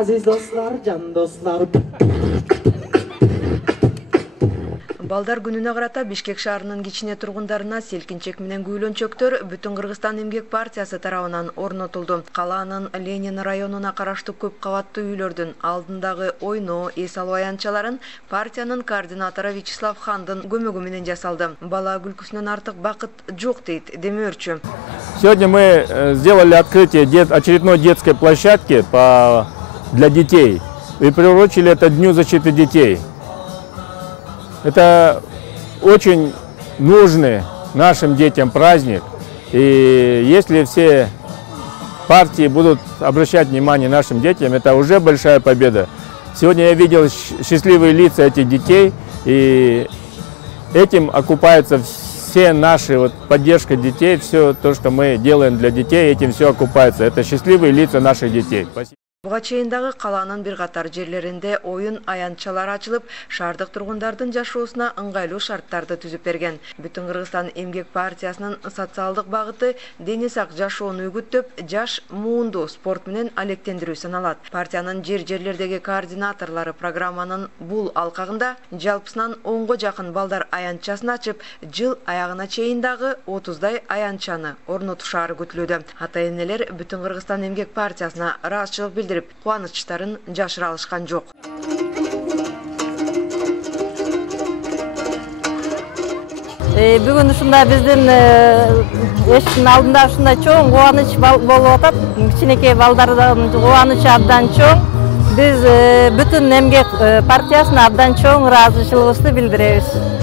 Aziz dostlar, can dostlar. Балдар күнүнө карата Бишкек шаарынын кичине тургундарына селкинчек менен күйлөнчөктөр Бүтүн Кыргызстан эмгек партиясы тарабынан орнотулду. Калаанын Ленин районуна караштуу көп кабаттуу үйлөрдүн алдындагы ойноо, эс алуу аянтчаларын партиянын координатору Вячеслав Хандын көмөгү менен жасалды. Бала күлкүсүнөн артык бакыт жок дейт Демирчү. Сегодня мы сделали открытие очередной детской площадки для детей и приурочили это Дню защиты детей. Это очень нужный нашим детям праздник, и если все партии будут обращать внимание нашим детям, это уже большая победа. Сегодня я видел счастливые лица этих детей, и этим окупается все наши поддержка детей, все то, что мы делаем для детей, этим все окупается. Это счастливые лица наших детей. Спасибо. Буга чейиндагы калаанын бир катар жерлеринде оюн аянтчалары ачылып, шаардык тургундардын жашоосуна ыңгайлуу шарттарды түзүп берген. Бүтүн Кыргызстан эмгек партиясынын социалдык багыты дени сак жашоону үгүттөп, жаш муунду спорт менен алектендирүү саналат. Партиянын жерлердеги координаторлору программанын бул алкагында жалпысынан 10го жакын балдар аянтчасын ачып, жыл аягына чейин дагы 30дай аянтчаны орнотушаары күтүлүүдө. Ата-энелер Бүтүн Кыргызстан эмгек партиясына ыраазычылык билдирип, кубанычтарын жашыра алышкан жок. Бүгүн ушундай биздин эшиктин алдында ушундай чоң кубаныч болуп атат. Кичинекей балдардын кубанычы абдан чоң. Биз Бүтүн эмгек партиясына абдан чоң ыраазычылыгыбызды билдиребиз.